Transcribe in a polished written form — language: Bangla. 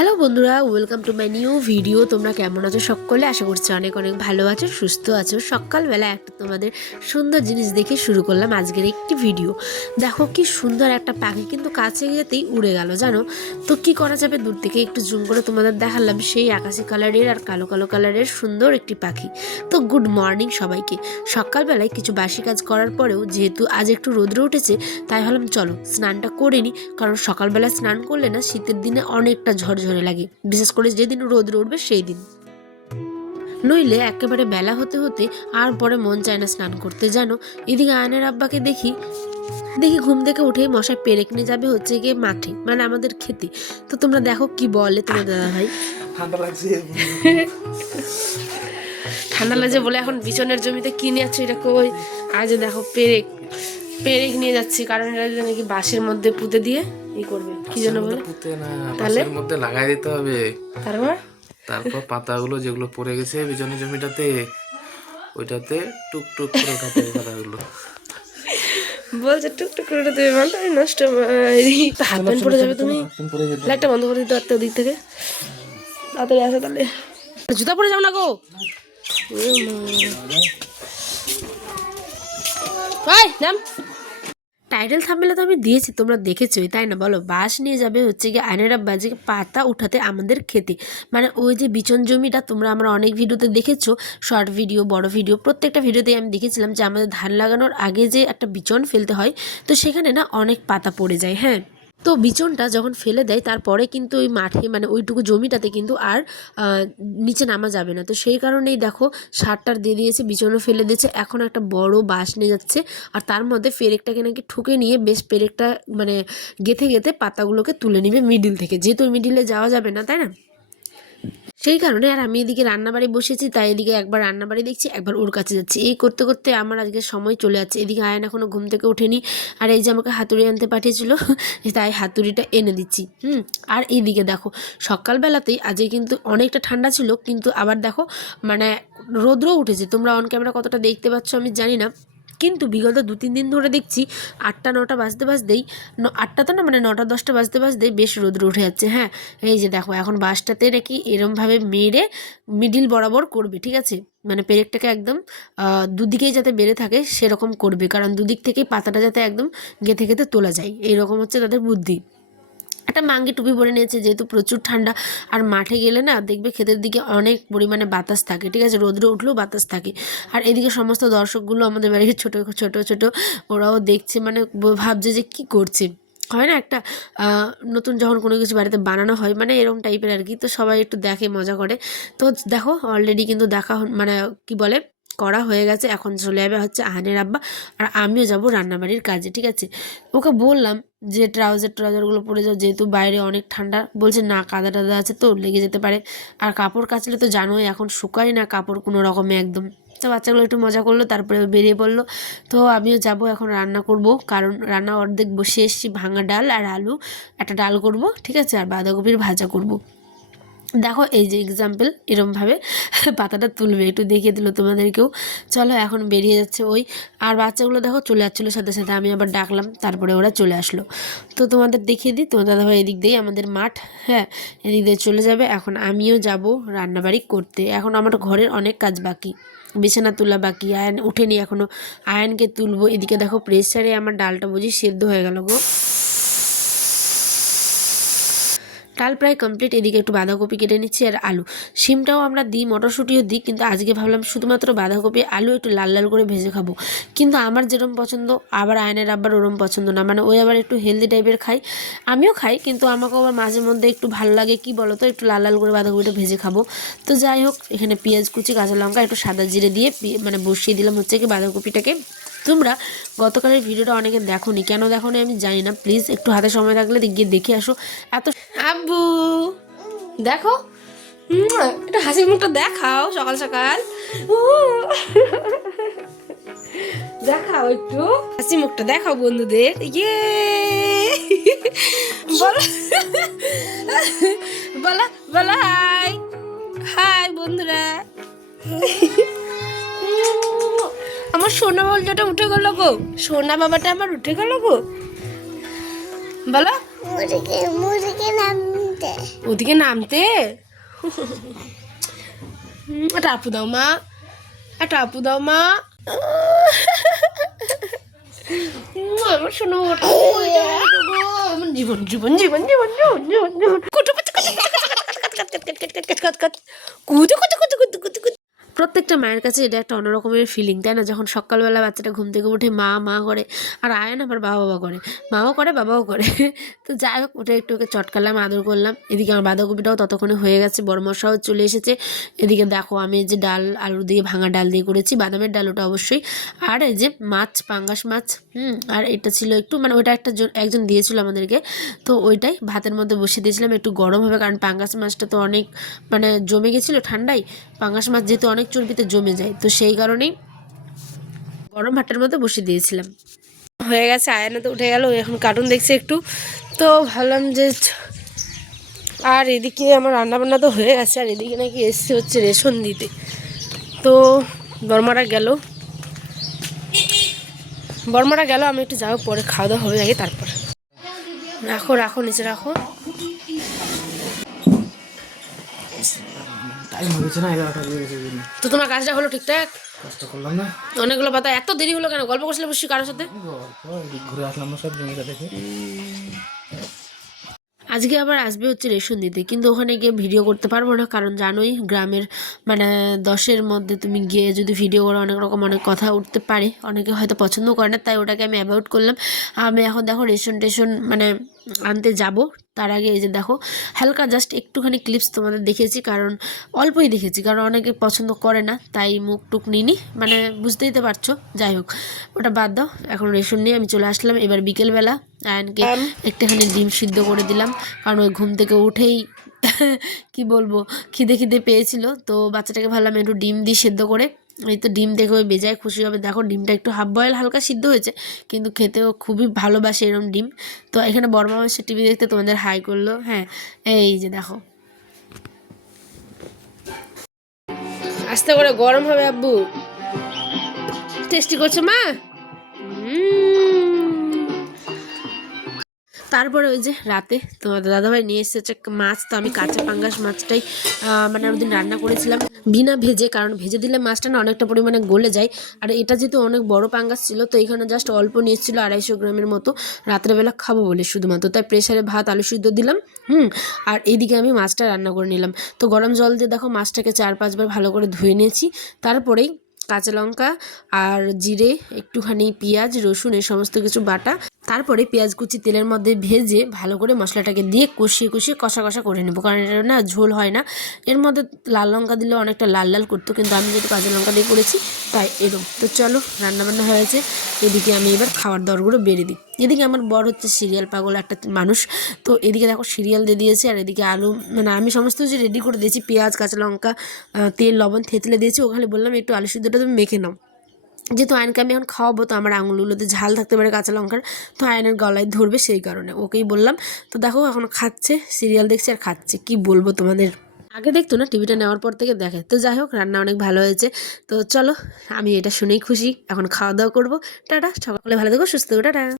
হ্যালো বন্ধুরা, welcome to my new video. তোমরা কেমন আছো সকলে? আশা করছি অনেক অনেক ভালো আছো, সুস্থ আছো। সকালবেলা একটা তোমাদের সুন্দর জিনিস দেখে শুরু করলাম আজকের একটি ভিডিও। দেখো কি সুন্দর একটা পাখি, কিন্তু কাছে যেতেই উড়ে গেল জানো তো। কি করা যাবে, দূর থেকে একটু জুম করে তোমাদের দেখালাম সেই আকাশি কালারের আর কালো কালো কালারের সুন্দর একটি পাখি। তো গুড মর্নিং সবাইকে। সকালবেলায় কিছু বাসি কাজ করার পরেও যেহেতু আজ একটু রোদ্র উঠেছে, তাই ভাবলাম চলো স্নানটা করে নিই। কারণ সকালবেলা স্নান করলে না শীতের দিনে অনেকটা ঝরঝরে লাগে, বিশেষ করে যেদিন রোদ উঠবে সেই দিন। নইলে একেবারে বেলা হতে হতে আর পরে মন চায় না স্নান করতে জানো। এদিকে আয়নের আব্বাকে দেখি দেখি ঘুম থেকে উঠে মশাই পেরেক নিয়ে যাবে হচ্ছে গিয়ে মাঠে, মানে আমাদের খেতে। তো তোমরা দেখো কি বলে তোমার দাদা ভাই। ঠান্ডা লাগছে ঠান্ডা লাগছে বলে এখন বিছনের জমিতে কিনে যাচ্ছে এটা কই। আজ দেখো পেরেক পেরেক নিয়ে যাচ্ছি, কারণ এটা নাকি বাঁশের মধ্যে পুঁতে দিয়ে ই করবে, কি যেন বলে। পুঁতে না, তাহলে বাঁশের মধ্যে লাগাই দিতে হবে। তারপর পাতাগুলো যেগুলো পড়ে গেছে বিজনের জমিটাতে, ওইটাতে টুকটুক করে উঠাতে হবে পাতাগুলো। বলছে টুকটুক করে উঠাতে হবে, মালটা নষ্ট। হাত প্যান্ট পরে যাবে, তুমি লাইটটা বন্ধ করে দিতে পারতে ওদিক থেকে। তাড়াতাড়ি আসো তাহলে, জুতা পরে যাও না গো। নাম টাইটেল থাম্বনেলে তো আমি দিয়েছি, তোমরা দেখেছোই তাই না? বলো, বাঁশ নিয়ে যাবে হচ্ছে গিয়ে আয়নের আব্বা যে পাতা উঠাতে আমাদের খেতে, মানে ওই যে বিচন জমিটা তোমরা আমরা অনেক ভিডিওতে দেখেছো, শর্ট ভিডিও বড় ভিডিও প্রত্যেকটা ভিডিওতেই আমি দেখেছিলাম যে আমাদের ধান লাগানোর আগে যে একটা বিচন ফেলতে হয়, তো সেখানে না অনেক পাতা পড়ে যায়। হ্যাঁ, তো বিচনটা যখন ফেলে দেয় তারপরে কিন্তু ওই মাঠে মানে ওইটুকু জমিটাতে কিন্তু আর নিচে নামা যাবে না। তো সেই কারণেই দেখো সারটার দিয়ে দিয়েছে, বিচনও ফেলে দিয়েছে। এখন একটা বড় বাঁশ নিয়ে যাচ্ছে, আর তার মধ্যে পেরেকটাকে নাকি ঠুকে নিয়ে বেশ পেরেকটা মানে গেথে গেথে পাতাগুলোকে তুলে নিবে মিডিল থেকে, যেহেতু মিডিলে যাওয়া যাবে না তাই না। সেই কারণে আর আমি এদিকে রান্নাবাড়ি বসেছি, তাই এদিকে একবার রান্নাবাড়ি দেখছি, একবার ওর কাছে যাচ্ছি। এই করতে করতে আমার আজকে সময় চলে যাচ্ছে। এদিকে আয়ন এখনও ঘুম থেকে ওঠেনি, আর এই যে আমাকে হাতুড়ি আনতে পাঠিয়েছিল, তাই হাতুড়িটা এনে দিচ্ছি। আর এইদিকে দেখো সকালবেলাতেই আজকে কিন্তু অনেকটা ঠান্ডা ছিল, কিন্তু আবার দেখো মানে রোদ্রও উঠেছে। তোমরা অন ক্যামেরা কতটা দেখতে পাচ্ছ আমি জানি না, কিন্তু বিগত 2-3 দিন ধরে দেখছি 8টা-9টা বাজতে বাজতেই, 8টা তো না মানে 9টা-10টা বাজতে বাজতেই বেশ রোদ্র উঠে যাচ্ছে। হ্যাঁ, এই যে দেখো এখন বাঁশটাতে নাকি এরমভাবে মেরে মিডিল বরাবর করবে, ঠিক আছে, মানে পেরেকটাকে একদম দুদিকেই যাতে বেড়ে থাকে সেরকম করবে, কারণ দুদিক থেকেই পাতাটা যাতে একদম গেঁথে গেঁথে তোলা যায়, এইরকম হচ্ছে তাদের বুদ্ধি। একটা মাঙ্গি টুপি পরে নিয়েছে যেহেতু প্রচুর ঠান্ডা। আর মাঠে গেলে না দেখবে ক্ষেতের দিকে অনেক পরিমাণে বাতাস থাকে, ঠিক আছে, রোদ্র উঠলেও বাতাস থাকে। আর এদিকে সমস্ত দর্শকগুলো আমাদের বাড়ির ছোট ছোট ছোট, ওরাও দেখছে, মানে ভাবছে যে কি করছে। হয় না একটা নতুন যখন কোনো কিছু বাড়িতে বানানো হয়, মানে এরকম টাইপের আর কি, তো সবাই একটু দেখে মজা করে। তো দেখো অলরেডি কিন্তু দেখা মানে কি বলে করা হয়ে গেছে। এখন চলে যাবে হচ্ছে আহানের আব্বা, আর আমিও যাব রান্নাবাড়ির কাজে, ঠিক আছে। ওকে বললাম যে ট্রাউজারগুলো পরে যাও, যেহেতু বাইরে অনেক ঠান্ডা। বলছে না, কাদা টাদা আছে তো লেগে যেতে পারে, আর কাপড় কাচলে তো জানোই এখন শুকায় না কাপড় কোনো রকমে একদম। তো বাচ্চাগুলো একটু মজা করলো, তারপরে বেরিয়ে পড়লো। তো আমিও যাব এখন রান্না করব, কারণ রান্না অর্ধেক বসে এসেছি। ভাঙা ডাল আর আলু, একটা ডাল করব, ঠিক আছে, আর বাঁধাকপির ভাজা করব। দেখো এই যে এক্সাম্পল এরমভাবে পাতাটা তুলবে, একটু দেখিয়ে দিল তোমাদেরকেও। চলো এখন বেরিয়ে যাচ্ছে ওই, আর বাচ্চাগুলো দেখো চলে যাচ্ছিলো সাথে সাথে, আমি আবার ডাকলাম, তারপরে ওরা চলে আসলো। তো তোমাদের দেখিয়ে দিই, তোমার দাদাভাই এদিক দিয়েই আমাদের মাঠ, হ্যাঁ, এদিক দিয়ে চলে যাবে। এখন আমিও যাব রান্নাবাড়ি করতে। এখন আমার ঘরের অনেক কাজ বাকি, বিছানা তোলা বাকি, আয়ন উঠেনি এখনও, আয়নকে তুলবো। এদিকে দেখো প্রেসারে আমার ডালটা বুঝি সেদ্ধ হয়ে গেল গো, ডাল প্রায় কমপ্লিট। এদিকে একটু বাঁধাকপি কেটে নিচ্ছি আর আলু, শিমটাও আমরা দিই, মটরশুঁটিও দিই, কিন্তু আজকে ভাবলাম শুধুমাত্র বাঁধাকপি আলু একটু লাল লাল করে ভেজে খাবো। কিন্তু আমার যেরকম পছন্দ আবার আয়নের আবার ওরম পছন্দ না, মানে ওই আবার একটু হেলদি টাইপের খাই, আমিও খাই, কিন্তু আমাকেও আবার মাঝে মধ্যে একটু ভালো লাগে কি বলো তো, একটু লাল লাল করে বাঁধাকপিটা ভেজে খাবো। তো যাই হোক, এখানে পেঁয়াজ কুচি, কাঁচা লঙ্কা, একটু সাদা জিরে দিয়ে মানে বসিয়ে দিলাম হচ্ছে কি বাঁধাকপিটাকে। তোমরা গতকালের ভিডিওটা অনেকে দেখোনি, কেন দেখোনি আমি জানি না, প্লিজ একটু হাতে সময় থাকলে গিয়ে দেখে আসো। এত আব্বু দেখো, একটু হাসির মুখটা দেখাও সকাল সকাল, দেখাও একটু হাসি মুখটা দেখাও বন্ধুদের, ইয়ে বলো বলো বলো হাই হাই বন্ধুরা। আমার সোনা বলটা উঠে গেল গো, সোনা বাবাটা আমার উঠে গেল গো, বলো ওদিকে নামতে একটা আপু দাও মা, একটা আপু দাও মা। আমার শোনো আমার জীবন জীবন জীবন জীবন জীবন জীবন জীবন কুটু কুটু কুটু কুটু কুটু কুটু কুটু কুটু কুটু। প্রত্যেকটা মায়ের কাছে এটা একটা অন্যরকমের ফিলিং, তাই না? যখন সকালবেলা বাচ্চাটা ঘুম থেকে উঠে মা মা করে, আর আয়ান আবার বাবা বাবা করে, মাও করে বাবাও করে। তো যাই হোক, ওটা একটু ওকে চটকালাম, আদর করলাম। এদিকে আমার বাঁধাকপিটাও ততক্ষণে হয়ে গেছে, বড় মশাও চলে এসেছে। এদিকে দেখো আমি এই যে ডাল আলু দিয়ে ভাঙা ডাল দিয়ে করেছি, বাদামের ডাল ওটা অবশ্যই। আর এই যে মাছ, পাঙ্গাস মাছ, আর এটা ছিল একটু মানে ওইটা একজন দিয়েছিল আমাদেরকে, তো ওইটাই ভাতের মধ্যে বসিয়ে দিয়েছিলাম একটু গরম হবে, কারণ পাঙ্গাস মাছটা তো অনেক মানে জমে গেছিলো ঠান্ডায়। পাঙ্গাস মাছ যেহেতু অনেক চর্বিতে জমে যায়, তো সেই কারণেই গরম ভাতের মধ্যে বসিয়ে দিয়েছিলাম। হয়ে গেছে, আয়ানা তো উঠে গেল, এখন কার্টুন দেখছে একটু, তো ভাবলাম যে আর এদিকে আমার রান্নাবান্না তো হয়ে গেছে, আর এদিকে নাকি এসছে হচ্ছে রেশন দিতে। তো বর্মারা গেল, আমি একটু যাবো, পরে খাওয়া দাওয়া হবে আগে, তারপর। রাখো রাখো নিচে রাখো। টাইম হয়েছে না, 11টা বেজে গেছে। তো তোমার কাজটা হলো ঠিকঠাক? কষ্ট করলাম না, অনেকগুলো পাতা, এত দেরি হলো কেন? গল্প করছিলে বসছি কারোর সাথে? ঘুরে আসলাম না সব জমিটা দেখে। আজকে আবার আসবে হচ্ছে রেশন দিতে, কিন্তু ওখানে গিয়ে ভিডিও করতে পারবো না, কারণ জানোই গ্রামের মানে 10-এর মধ্যে তুমি গিয়ে যদি ভিডিও করো অনেক রকম অনেক কথা উঠতে পারে, অনেকে হয়তো পছন্দ করে না, তাই ওটাকে আমি অ্যাভয়েড করলাম। আমি এখন দেখো রেশন মানে আনতে যাব, তার আগে এই যে দেখো হালকা জাস্ট একটুখানি ক্লিপস তোমাদের দেখেছি, কারণ অল্পই দেখেছি, কারণ অনেকে পছন্দ করে না, তাই মুখ টুক নিইনি, মানে বুঝতেই তো পারছো। যাই হোক, ওটা বাদ দাও, এখন রেশন নিয়ে আমি চলে আসলাম। এবার বিকেলবেলা আয়নকে একটুখানি ডিম সিদ্ধ করে দিলাম, কারণ ওই ঘুম থেকে উঠেই কি বলবো খিদে খিদে পেয়েছিল, তো বাচ্চাটাকে ভাবলাম একটু ডিম দিয়ে সেদ্ধ করে। এই তো ডিম দেখে ওই বেজায় খুশি হবে। দেখো ডিমটা একটু হাফ বয়েল হালকা সিদ্ধ হয়েছে, কিন্তু খেতেও খুবই ভালোবাসে এরকম ডিম। তো এখানে বড় মামা সে টিভি দেখতে তোমাদের হাই করলো। হ্যাঁ, এই যে দেখো, আস্তে করে গরম হবে আব্বু। টেস্টি করছো মা? তারপরে ওই যে রাতে তোমাদের দাদাভাই নিয়ে এসেছে মাছ, তো আমি কাঁচা পাঙ্গাস মাছটাই মানে ওদিন রান্না করেছিলাম বিনা ভেজে, কারণ ভেজে দিলে মাছটা না অনেকটা পরিমাণে গলে যায়, আর এটা যেহেতু অনেক বড় পাঙ্গাস ছিল, তো এখানে জাস্ট অল্প নিয়েছিল 250 গ্রামের মতো, রাত্রেবেলা খাবো বলে শুধুমাত্র, তাই প্রেসারে ভাত আলু সিদ্ধ দিলাম। আর এইদিকে আমি মাছটা রান্না করে নিলাম। তো গরম জল দিয়ে দেখো মাছটাকে 4-5 বার ভালো করে ধুয়ে নিয়েছি, তারপরেই কাঁচা লঙ্কা আর জিরে, একটুখানি পেঁয়াজ রসুন এই সমস্ত কিছু বাটা, তারপরে পেঁয়াজ কুচি তেলের মধ্যে ভেজে ভালো করে মশলাটাকে দিয়ে কষিয়ে কষিয়ে কষা কষা করে নেবো, কারণ এটা না ঝোল হয় না। এর মধ্যে লাল লঙ্কা দিলে অনেকটা লাল লাল করতো, কিন্তু আমি যেহেতু কাঁচা লঙ্কা দিয়ে করেছি তাই এরকম। তো চলো রান্নাবান্না হয়েছে, এদিকে আমি এবার খাওয়ার দরগুলো বেড়ে দিই। এদিকে আমার বর হচ্ছে সিরিয়াল পাগল একটা মানুষ, তো এদিকে দেখো সিরিয়াল দিয়ে দিয়েছে, আর এদিকে আলু মানে আমি সমস্ত কিছু রেডি করে দিয়েছি, পেঁয়াজ কাঁচা লঙ্কা তেল লবণ থেতলে দিয়েছি, ওখানে বললাম একটু আলু সিদ্ধটা তুমি মেখে নাও। যেহেতু আয়নকে আমি এখন খাওয়াবো, তো আমার আঙুলগুলোতে ঝাল থাকতে পারে কাঁচা লঙ্কার, তো আয়নের গলায় ধরবে, সেই কারণে ওকেই বললাম। তো দেখো এখন খাচ্ছে, সিরিয়াল দেখছে আর খাচ্ছে, কি বলবো তোমাদের। আগে দেখতো না, টিভিটা নেওয়ার পর থেকে দেখে। তো যাই হোক, রান্না অনেক ভালো হয়েছে। তো চলো, আমি এটা শুনেই খুশি, এখন খাওয়া দাওয়া করবো। টাটা, সকালে ভালো থেকো, সুস্থ থেকো, টাটা।